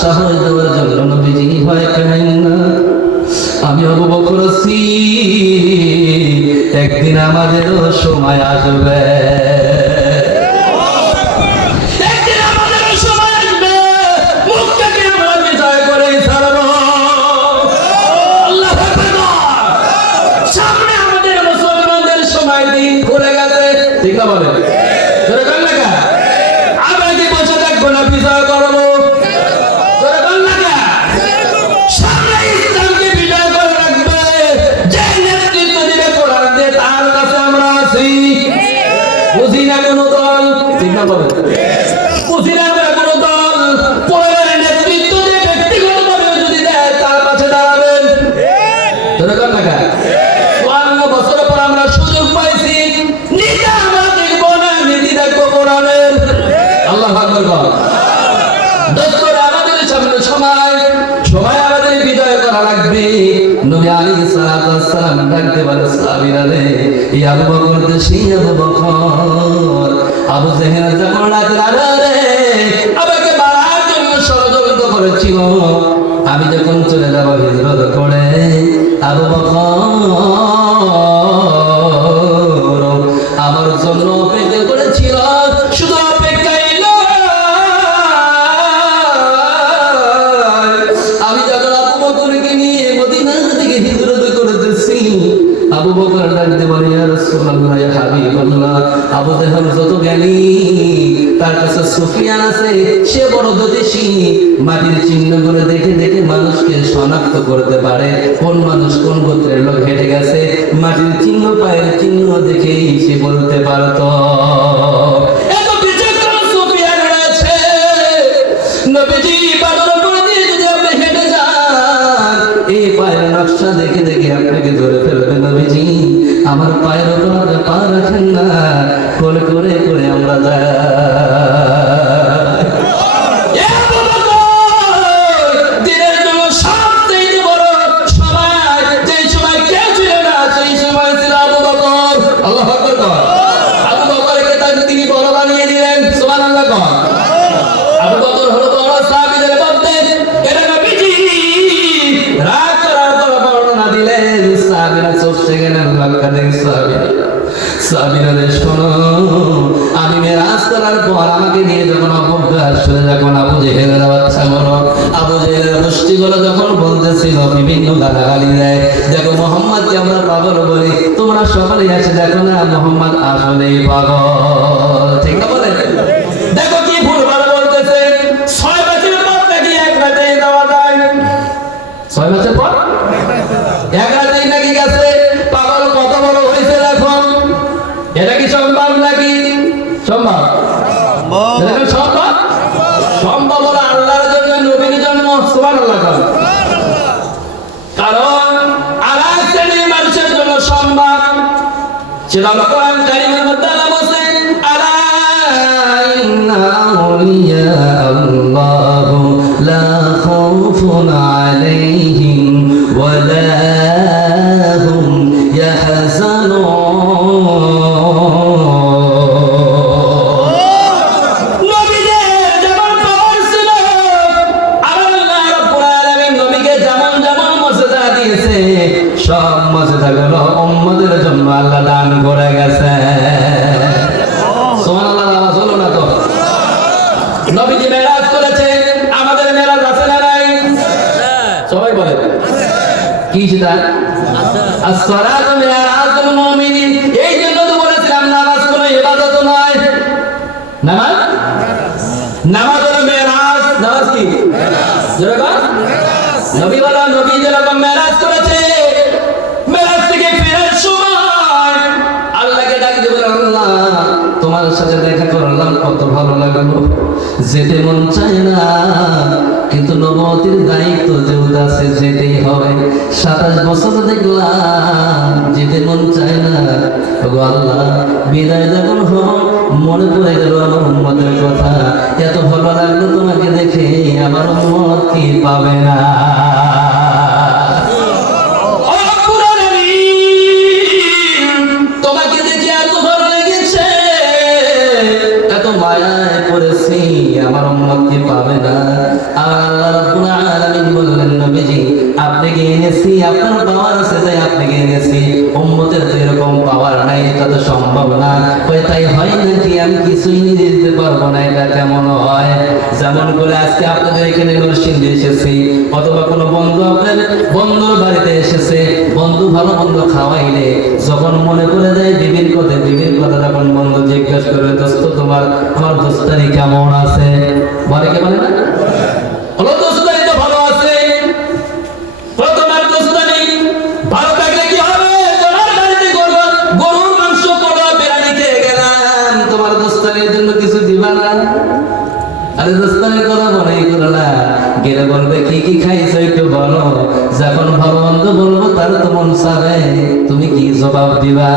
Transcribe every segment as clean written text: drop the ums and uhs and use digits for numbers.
সাহস দেওয়ার জন্য নবীজি ভয় পেলেন না। আমি আবু বকর সিদ্দিক, একদিন আমাদেরও সময় আসবে, একদিন আমাদেরও সময় আসবে, মুক্তাকে আমরা বিজয় করে ছাড়বো। আল্লাহু আকবার। সামনে আমাদের মুসলমানদের সময় দিন খুলে গেছে, ঠিক না বলেন? জোরে বলেন না কা? আমরা কি বসে থাকবো না বিজয় করবো? জোরে বলেন না কা? সামনে ইসলামকে বিজয় করে রাখবে, যে নেতৃত্ব দিবে কোরআন দিয়ে, তার কাছে আমরা আছি। বুঝি না কোনো দল, ঠিক না বলেন? বুঝি না আমরা কোনো দল, কোরআনের নেতৃত্ব দিয়ে ব্যক্তিগতভাবে যদি দেয়, তার পাশে দাঁড়াবেন। জোরে বলেন না কা? 52 বছর পর আমরা সুযোগ পাইছি, নীতি আমরা দেখবো না, নীতি দেখবো কোরআনের। আল্লাহু আকবার। দোস্তরা, আমাদের সামনে সময় আমাদের বিজয় করা লাগবে। নবী আলাইহিস সালাতু ওয়াস সালাম ডাকতে বলে, সাহাবীরা রে, এই আবু বকর দেশি আবু বকর, আবু জেহেল যখন রাতে রে আমাকে মারার জন্য ষড়যন্ত্র করেছিল, আমি যখন চলে যাব হিজরত করে, আবু বকর আমার জন্য অপেক্ষা করেছিল। শুধু অপেক্ষাই নয়, আমি যখন আবু বকরকে নিয়ে মদিনা থেকে হিজরত করতেছি, আবু বকর ডাকতে বলে, ইয়া রাসূলুল্লাহ, ইয়া হাবিবাল্লাহ, আবু জেহেল যত জ্ঞানী, তার কাছে সুফিয়ান আছে, সে বড় জ্যোতিষী, মাটির চিহ্নগুলো দেখে দেখে মানুষকে শনাক্ত করতে পারে, কোন মানুষ কোন গোত্রের লোক হেঁটে গেছে, মাটির চিহ্ন, পায়ের চিহ্ন দেখেই সে বলতে পারত। এত বিচক্ষণ সুফিয়ান রয়েছে। নবীজি বাদর উপর দিয়ে যদি আপনি হেঁটে যান, এই পায়ের নকশা দেখে দেখে আপনাকে ধরে ফেলবে। নবীজি আমার পায়ের উপর আপনি পা রাখেন না, করে করে করে আমরা যাই। আমি মেরাজ করার পর আমাকে নিয়ে যখন অপব্যাস করে, যখন আবু জেহেলের বাচ্চাগুলো, আবু জেহেলের গোষ্ঠীগুলো যখন বলতেছিল, বিভিন্ন গালাগালি দেয়, দেখো মোহাম্মদকে আমরা পাগল বলি, তোমরা সবাই এসে দেখো না মোহাম্মদ আসলেই পাগল, ঠিক না বলে? দেখো কি ভুলভাল বলতেছে। 6 বছর পর নাকি এক রাতে যাওয়া যায়, 6 বছর পর এক রাতেই নাকি গেছে। পাগল কত বড় হয়েছে এখন, এটা কি সম্ভব নাকি? সম্ভব? সম্ভব? সম্ভব হলো আল্লাহর জন্য, নবীর জন্য। সুবহানাল্লাহ। কারণ আল্লাহ শ্রেণীর মানুষের জন্য সম্ভব, সেটা হলো কোরআন কারীমের মধ্যে আল্লাহ বলেন, আলা ইন্না আউলিয়া আল্লাহু লা খাউফুন আলাইহিম ওয়া লা হুম ইয়াহজানুন। সব মজেদাগুলো উম্মতের জন্য আল্লাহ দান করে গেছে। সুবহানাল্লাহ। আওয়াজ হলো না তো? নবীজি মেরাজ করেছে, আমাদের মেরাজ আছে না নাই? সবাই বলে কি সেটা? as-salatu mi'rajul mu'minin। এই জন্য তো বলেছিলাম নামাজ কোনো ইবাদত নয়, নামাজ হলো মেরাজ। নামাজ কি? মেরাজ। নবী বলা, নবী যেরকম মেরাজ করেছে, মেরাজ থেকে ফেরার সময় আল্লাহকে ডাক দিয়ে বলে, আল্লাহ তোমার সাথে দেখা করলাম, কত ভালো লাগলো, যেতে মন চায় না, কিন্তু নবুয়তের দায়িত্ব যেহেতু আছে যেতেই হবে। 27 বছর দেখলাম, যেতে মন চায় না। ওগো আল্লাহ, বিদায় যখন হলো মনে পড়ে গেল আমার উম্মতের কথা, এত ভালো লাগলো তোমাকে দেখে, আমার উম্মত কি পাবে না? তোমাকে দেখে এত ভালো লেগেছে, এত মায়ায় পড়েছি, আমার উম্মত কি পাবে না? আর সম্ভব না। ওই তাই হয় নাকি আমি কিছুই নিয়ে দিতে পারবো না, এটা কেমন হয়? যেমন করে আজকে আপনাদের এখানে নরসিংদী এসেছি, অথবা কোনো বন্ধু আপনার বন্ধুর বাড়িতে এসেছে, বন্ধু ভালো মন্দ খাওয়াইলে যখন মনে করে যায় বিভিন্ন কথা যখন বন্ধু জিজ্ঞাসা করবে, দোস্ত তোমার আমার দোস্তানি কেমন আছে, বলে কে বলে না? হলো দোস্তানি তো ভালো আছে, হলো তোমার দোস্তানি ভালো থাকলে কি হবে? তোমার বাড়িতে গরুর মাংস করো, বিরিয়ানি খেয়ে গেলাম, তোমার দোস্তানির জন্য কিছু দিবা না? আরে দোস্তানি কথা মনেই করো না, গেলে বলবে কি কি খাইছো একটু বলো, যখন ভালো মন্দ বলবো তার তো মন চাবে, তুমি কি জবাব দিবা?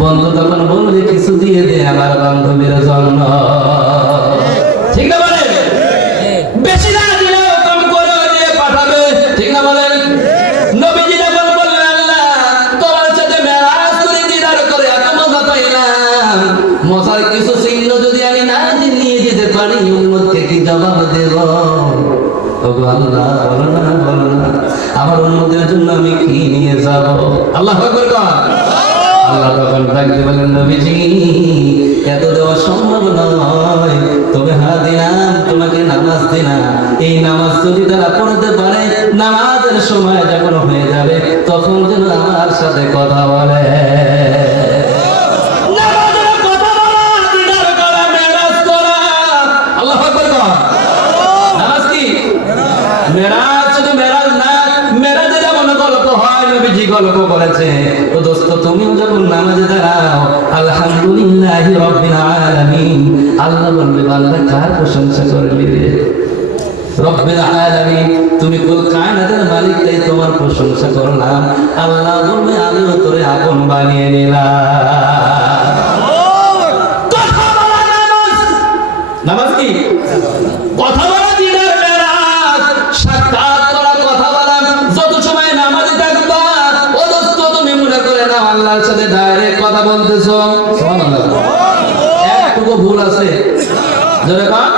বন্ধু তখন বলবে কিছু দিয়ে দে আমার বান্ধবীর জন্য, ঠিক না বলেন? বেশি না দিলেও কম করে দিয়ে পাঠাবে, ঠিক না বলেন? নবীজি যখন বললেন আল্লাহ তোমার সাথে মেরাজ করে দিদার করে এত মজা পাইলাম, মজার কিছু চিহ্ন যদি আমি না নিয়ে যেতে পারি উম্মতকে কি জবাব দেব? ওগো আল্লাহ বলো না আমার উম্মতের জন্য আমি কি নিয়ে যাব? আল্লাহু আকবার কর। আল্লাহ তখন ডাকতে বলেন নবীজি এত দেওয়া সম্ভব নয়, তবে হ্যাঁ দিলাম তোমাকে নামাজ দিলাম, এই নামাজ যদি তারা পড়তে পারে নামাজের সময় যখন হয়ে যাবে তখন যেন আমার সাথে কথা বলে। গল্প করেছে ও দোস্ত তুমিও যখন নামাজে দাঁড়াও আলহামদুলিল্লাহি রাব্বিল আলামিন, আল্লাহ বলবে বান্দা কার প্রশংসা করলি রে? রব্বিল আলামিন, তুমি কুল কায়নাতের মালিক, তাই তোমার প্রশংসা করলাম। আল্লাহ বলবে আমিও তোরে আপন বানিয়ে নিলাম। কথা বলা নামাজ, নামাজ কি? কথা বলা দিনের মেরাজ, সাক্ষাৎ করা, কথা বলা। যত সময় নামাজে থাকবা ও দোস্ত তুমি মনে করে না আল্লাহর সাথে ডাইরেক্ট কথা বলতেছো। সুবহানাল্লাহ, একটুকু ভুল আছে? জোরে কর।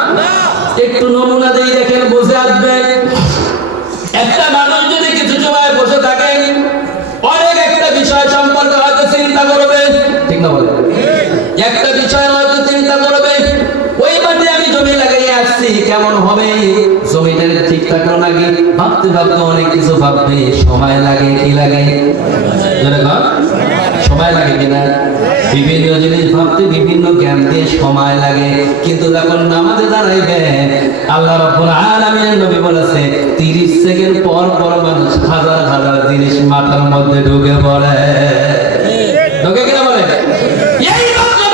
একটু নমুনা দিয়ে দেখেন, বুঝে আসবে। একটা মানুষ যদি কিছু সময় বসে থাকে অনেক একটা বিষয় সম্পর্কে হয়তো চিন্তা করবে, ঠিক না বলে? একটা বিষয় হয়তো চিন্তা করবে, ওই মাঠে আমি জমি লাগাই আসছি কেমন হবে, জমিটা ঠিক থাকলো নাকি, ভাবতে ভাবতে অনেক কিছু ভাববে, সময় লাগে কি লাগে? সময় লাগে কিনা? বিভিন্ন জিনিস ভাবতে বিভিন্ন জ্ঞান দিয়ে সময় লাগে, কিন্তু যখন নামাজে দাঁড়াইবে আল্লাহ রাব্বুল আলামিনের নবী বলেছে 30 সেকেন্ড পর পর মানুষ হাজার হাজার জিনিস মাথার মধ্যে ঢুকে পড়ে। ঢুকে কিনা বলে? এই কথা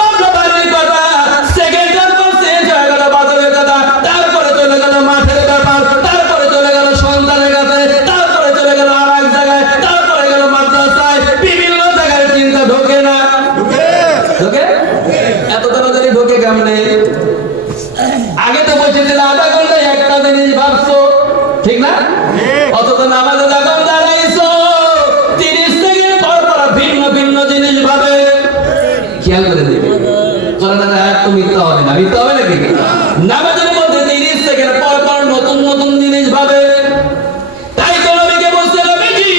সেকেন্ডের পর শেষ হয়ে গেল বাজারের কথা, তারপরে চলে গেল মাঠের ব্যাপার, তারপরে চলে গেল সন্তানের কাছে, তারপরে চলে গেল আর এক জায়গায়, তারপরে গেল মাদ্রাসায়, বিভিন্ন জায়গায় চিন্তা ঢোকে না? ঢোকে? এত তাড়াতাড়ি ঢোকে কেমনে? আগে তো বসেছিল আধা ঘন্টায় একটা জিনিস ভাবছো, ঠিক না? অথচ নামাজে যখন দাঁড়াইছো 30 সেকেন্ড পর পর ভিন্ন ভিন্ন জিনিস ভাবে। খেয়াল করে দিবে মিথ্যা হবে না? মিথ্যা হবে নাকি? নামাজের মধ্যে 30 সেকেন্ড পর পর নতুন নতুন জিনিস ভাবে। তাই তো নবীকে বলছে নবীজি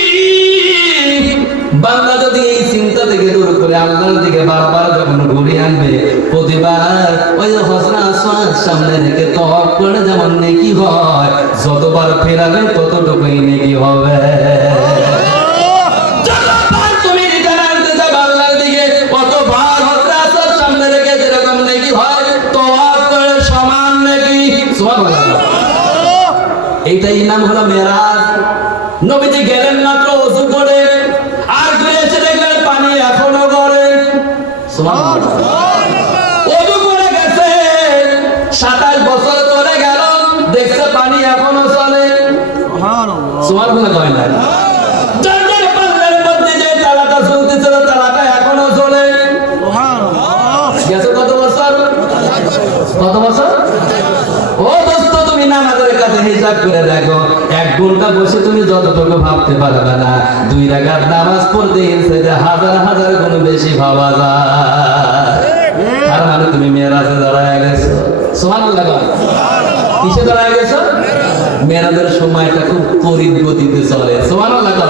বান্দা যদি এই চিন্তা থেকে দূর করে আল্লাহর দিকে বারবার যখন ঘুরে আনবে, প্রতিবার ওই হসনা আসওয়াদ সামনে রেখে তওয়াব করে যেমন নেকি হয়, যতবার ফেরাবে ততটুকুই নেকি হবে। যতবার তুমি রিটার্ন আনতে যাবে আল্লাহর দিকে, কতবার হসনা আসওয়াদ সামনে রেখে যেরকম নেকি হয় তওয়াব করে সমান নেকি। সুবহানাল্লাহ। এইটাই নাম হলো মেরাজ। নবীজি গেলেন মাত্র ওযু করে, আর ঘুরে এসে দেখলেন পানি এখনো গড়ে। সুবহানাল্লাহ। ওযু করে গেছে 27 বছর চলে গেল, দেখছে পানি এখনো চলে। সুবহানাল্লাহ। সুবহানাল্লাহ কয় না? জঞ্জাল পাল্লার মধ্যে যে তালাটা চলতেছিল তালাটা এখনো চলে। সুবহানাল্লাহ। গেছে কত বছর? কত বছর? ও দোস্ত তুমি নামাজের কাছে হিসাব করে দেখো, 1 ঘন্টা বসে তুমি যতটুকু ভাবতে পারবে না, 2 রাকাত নামাজ পড়তে গেছে যে হাজার হাজার গুণ বেশি ভাবা যায়। আর মানে তুমি মেরাজে দাঁড়ায় গেছো। সুবহানাল্লাহ। কিসে দাঁড়ায় গেছো? মেরাজের সময়টা খুব তড়িৎ গতিতে চলে। সুবহানাল্লাহ।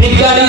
বিজ্ঞানী